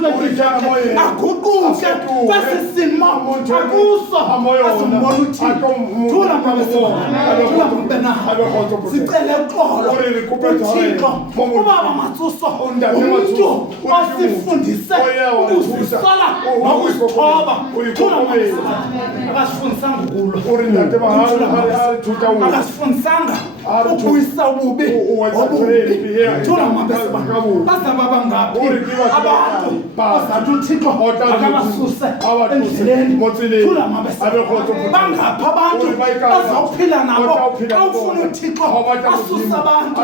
ka-2050 aguquke kwesisimo akuso asimbona uthixo thula mabesithula sicele uxolo uthixo ubaba Matsuso umuntu osifundise ukusisola nokusithoba thula akasifundisanga ukulwa akasifundisanga ukuyisa ububi thula mabesaba bazaba bangaphi abantu bazathi uthixo akabasuse endleleni thula mabesaba bangaphi abantu bazawuphila nabo xa ufuna uthixo asuse abantu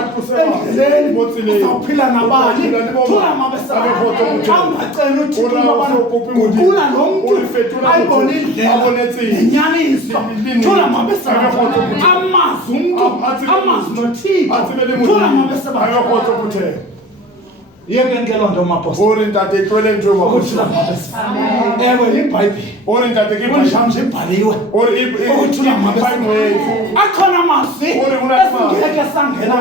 endleleni uzawuphila nabani thula mabesaba xa ungacela uthixo guqula lo mntu ayibone indlela nenyaniso thula mabesaba amazwi umntu amazwi nothixo thula mabesaba yeke ngelonto mapostoli ewe iBhayibhile kunjani ibhaliwe ukuthula mabesaba akhona amazwi esingeke sangena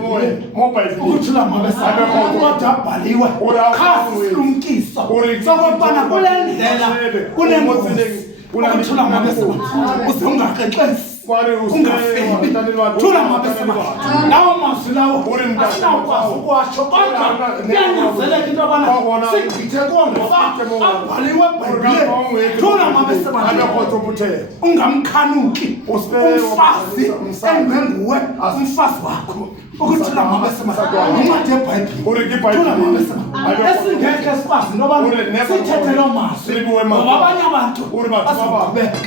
kuwo ukuthula mabesaba kodwa abhaliwe qha sisilumkiso sokubana kule ndlela kunengozi ukuthula mabesaba uze ungakrexesi ungafeli thula mabesaba lawo mazwi lawo asinawukwazi ukwasho kodwa kuyanyanzeleka into yobana sigqithe kongoba abhaliwe eBhayibhileni thula mabesaba ungamkhanuki umfazi engenguwe umfazi wakho ukuthula mabesaba incwadi yeBhayibhile thula mabesaba esingeke sikwazi into yobana sithethe loo mazwi ngoba abanye abantu basibabeka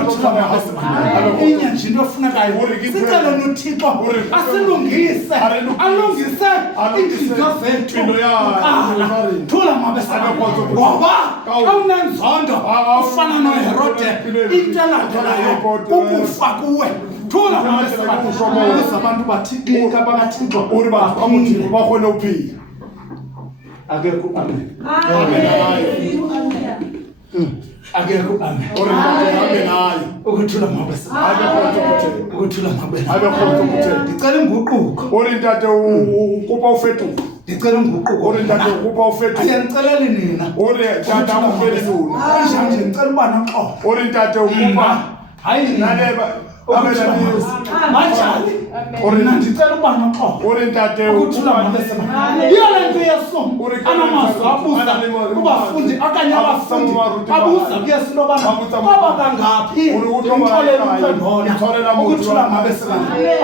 ukuthula mabesaba inye nje into efunekayo sicele nothixo asilungise alungise iintliziyo zethu kuqala thula mabesaba ngoba awunenzondo ufana noHerode into elandelayo ukufa kuwe thula mabesaba abantu bathixeka bakathixo bakhona uphila akekho amen akekho amen ukuthula mabesaba ukuthula mabesaba ndicela inguquko ntate ukuba ufetuka ndicela inguquko ntate ukuba ufetuka ayendiceleli nina tata ufele luna njanje ndicela uba noxolo ntate ukuba hayi naleba majali ndicela uba noxolo ntate ukuthula mabesaba yiyo le nto yesu anamazwi abuza kubafundi okanye abafundi abuza kuyesu into yobana kwaba kangaphi imxolelo ukwendona ukuthula mabesaba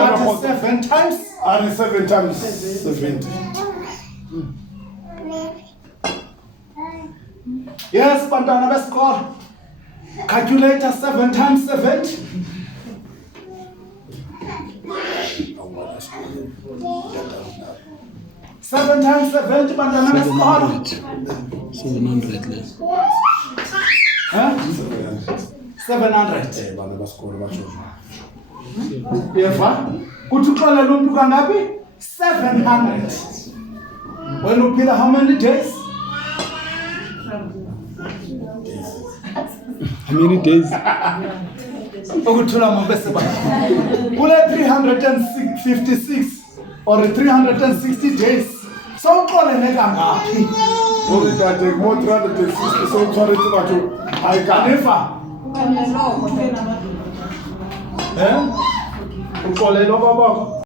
athi 7 times are 7 times 70 yes bantwana besikolo calculator 7 times 70 7 times 70 bantwana besikolo 700 less. 700 bana basikolo batsho yeva kuthi uxolele umuntu kangaphi 700 wena uphila how many days How many days? ukuthula mabesaba kule 356 or 360 days sawuxolele kangaphi ntate mo 360 so tshwaretse batho ayikanifa uxolele babakho